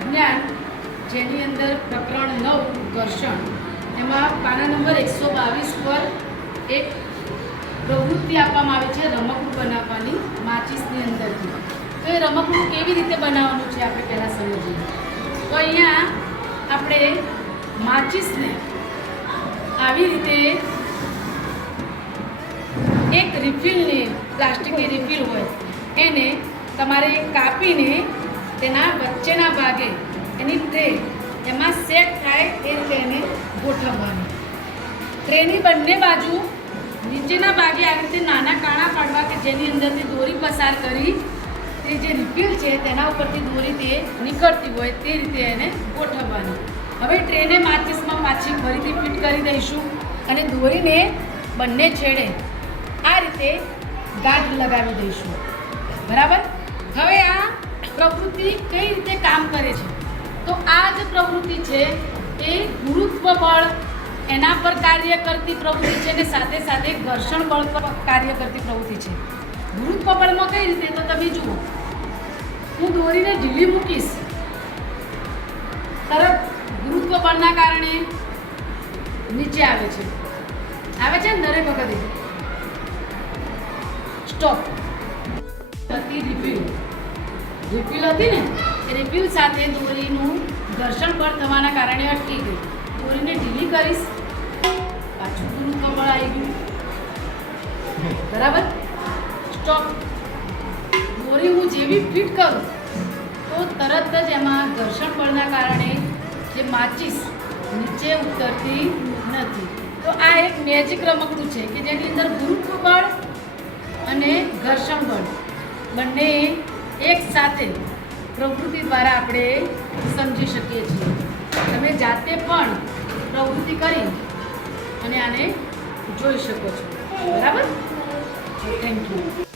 વિજ્ઞાન, જેની અંદર પ્રકરણ નવ, ઘર્ષણ, એમાં પાના નંબર એકસો બાવીસ પર એક પ્રવૃત્તિ આપવામાં આવે છે રમકડું બનાવવાની માચિસની અંદરથી. તો એ રમકડું કેવી રીતે બનાવવાનું છે આપણે પહેલાં સમજીએ. તો અહીંયા આપણે માચિસને આવી રીતે એક રિફિલની પ્લાસ્ટિકની રિફિલ હોય, એને તમારે કાપીને તેના વચ્ચેના ભાગે એની ટ્રે એમાં સેટ થાય એ રીતે એને ગોઠવવાની. ટ્રેની બંને બાજુ નીચેના ભાગે આવી રીતે નાના કાણા પાડવા કે જેની અંદરથી દોરી પસાર કરી તે જે રિફિલ છે તેના ઉપરથી દોરી તે નીકળતી હોય તે રીતે એને ગોઠવવાની. હવે ટ્રેને માચિસમાં પાછી ફરીથી ફિટ કરી દઈશું અને દોરીને બંને છેડે આ રીતે ગાંઠ લગાવી દઈશું. બરાબર? પ્રવૃત્તિ કઈ રીતે કામ કરે છે? તો આ જે પ્રવૃત્તિ છે એ ગુરુત્વ બળ એના પર કાર્ય કરતી પ્રવૃત્તિ છે અને સાથે સાથે ઘર્ષણ બળ પર કાર્ય કરતી પ્રવૃત્તિ છે. ગુરુત્વ બળમાં કઈ રીતે? તો તમે જુઓ. હું દોરીને ઢીલી મૂકીશ. તરત ગુરુત્વ બળના કારણે નીચે આવે છે. આવે છે ને દરેક વખતે? સ્ટોપ હતી રિપીલ રિપીલ હતી ને, એ રિપીલ સાથે દોરીનું ઘર્ષણ પર થવાના કારણે અટકી ગઈ દોરીને ઢીલી કરીશ. પાછું ગુરુત્વ બળ આવી ગયું. બરાબર? સ્ટોપ દોરી હું જેવી ફિટ કરું, તો તરત જ એમાં ઘર્ષણ બળના કારણે જે માચીસ નીચે ઉતરતી નથી. તો આ એક મેજિક રમકડું છે કે જેની અંદર ગુરુત્વ બળ અને ઘર્ષણ બળ બંને એક સાથે પ્રવૃત્તિ દ્વારા આપણે સમજી શકીએ છીએ. તમે જાતે પણ પ્રવૃત્તિ કરી અને આને જોઈ શકો છો. બરાબર? Thank you